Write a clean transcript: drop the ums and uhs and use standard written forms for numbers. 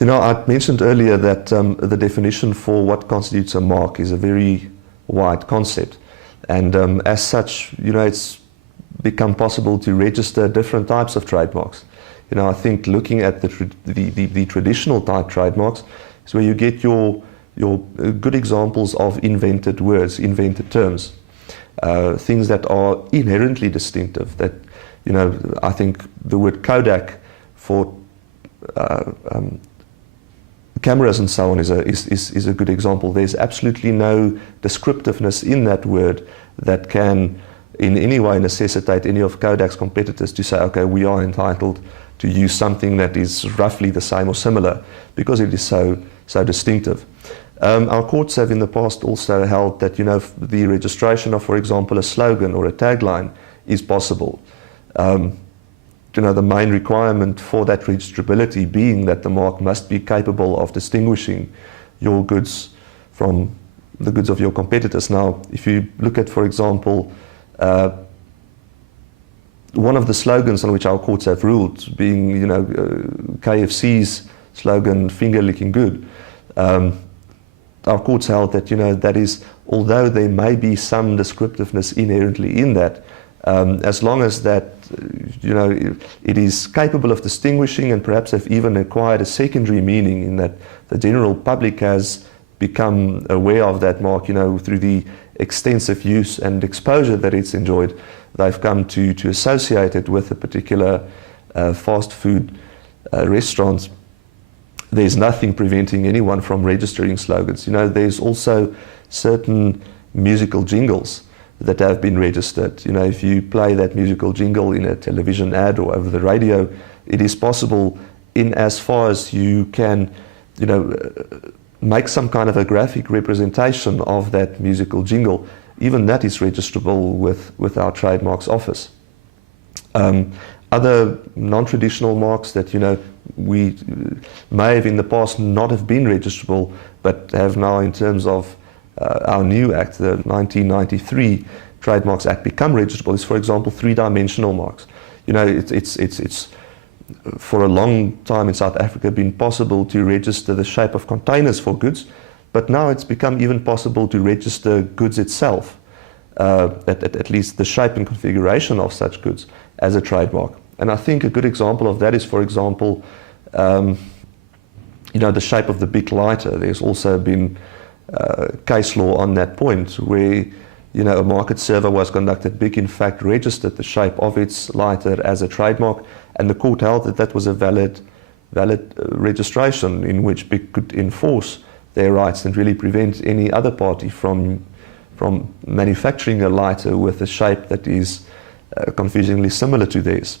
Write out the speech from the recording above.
You know, I mentioned earlier that the definition for what constitutes a mark is a very wide concept. And as such, you know, it's become possible to register different types of trademarks. You know, I think looking at the traditional type trademarks is where you get your good examples of invented words, invented terms, things that are inherently distinctive. That, you know, I think the word Kodak for cameras and so on is a good example. There's absolutely no descriptiveness in that word that can in any way necessitate any of Kodak's competitors to say, okay, we are entitled to use something that is roughly the same or similar, because it is so distinctive. Our courts have in the past also held that, you know, the registration of, for example, a slogan or a tagline is possible. You know, the main requirement for that registrability being that the mark must be capable of distinguishing your goods from the goods of your competitors. Now, if you look at, for example, one of the slogans on which our courts have ruled being, you know, KFC's slogan, finger licking good, our courts held that, you know, that is, although there may be some descriptiveness inherently in that, as long as that, you know, it is capable of distinguishing and perhaps have even acquired a secondary meaning in that the general public has become aware of that mark, you know, through the extensive use and exposure that it's enjoyed. They've come to associate it with a particular fast food restaurant. There's nothing preventing anyone from registering slogans. You know, there's also certain musical jingles that have been registered. You know, if you play that musical jingle in a television ad or over the radio, it is possible, in as far as you can, you know, make some kind of a graphic representation of that musical jingle, even that is registrable with our trademarks office. Other non-traditional marks that, you know, we may have in the past not have been registrable, but have now, in terms of our new act, the 1993 Trademarks Act, become registrable is, for example, three-dimensional marks. You know, it's for a long time in South Africa been possible to register the shape of containers for goods, but now it's become even possible to register goods itself, at least the shape and configuration of such goods, as a trademark. And I think a good example of that is, for example, you know, the shape of the big lighter. There's also been case law on that point where, you know, a market survey was conducted. BIC, in fact, registered the shape of its lighter as a trademark, and the court held that that was a valid registration in which BIC could enforce their rights and really prevent any other party from manufacturing a lighter with a shape that is confusingly similar to theirs.